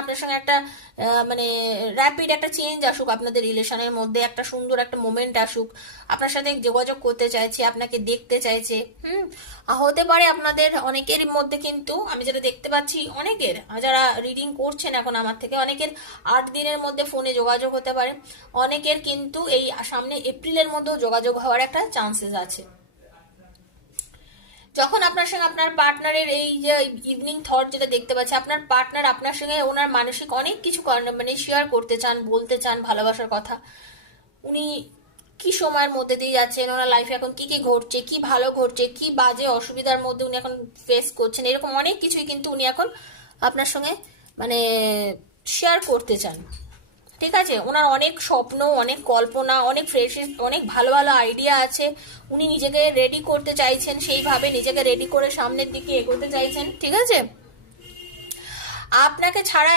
আপনার সঙ্গে একটা মানে র্যাপিড একটা চেঞ্জ আসুক আপনাদের রিলেশনের মধ্যে, একটা সুন্দর একটা মোমেন্ট আসুক, আপনার সাথে যোগাযোগ করতে চাইছে, আপনাকে দেখতে চাইছে। হতে পারে আপনাদের অনেকের মধ্যে, কিন্তু আমি যেটা দেখতে পাচ্ছি অনেকের, যারা রিডিং করছেন এখন আমার থেকে, অনেকের 8 দিনের মধ্যে ফোনে যোগাযোগ হতে পারে, অনেকের কিন্তু এই সামনে এপ্রিলের মধ্যেও যোগাযোগ হওয়ার একটা চান্সেস আছে। যখন আপনার সঙ্গে আপনার পার্টনারের এই যে ইভিনিং থট যেটা দেখতে পাচ্ছি, আপনার পার্টনার আপনার সঙ্গে ওনার মানসিক অনেক কিছু মানে শেয়ার করতে চান, বলতে চান ভালোবাসার কথা। উনি কি সময়ের মধ্যে দিয়ে যাচ্ছেন, ওনার লাইফে এখন কি কি ঘটছে, কি ভালো ঘটছে, কি বাজে অসুবিধার মধ্যে উনি এখন ফেস করছেন, এরকম অনেক কিছুই কিন্তু উনি এখন আপনার সঙ্গে মানে শেয়ার করতে চান। ঠিক আছে, ওনার অনেক স্বপ্ন, অনেক কল্পনা, অনেক ফ্রেশ, অনেক ভালো ভালো আইডিয়া আছে। উনি নিজেকে রেডি করতে চাইছেন, সেইভাবে নিজেকে রেডি করে সামনের দিকে এগোতে চাইছেন। ঠিক আছে, আপনাকে ছাড়া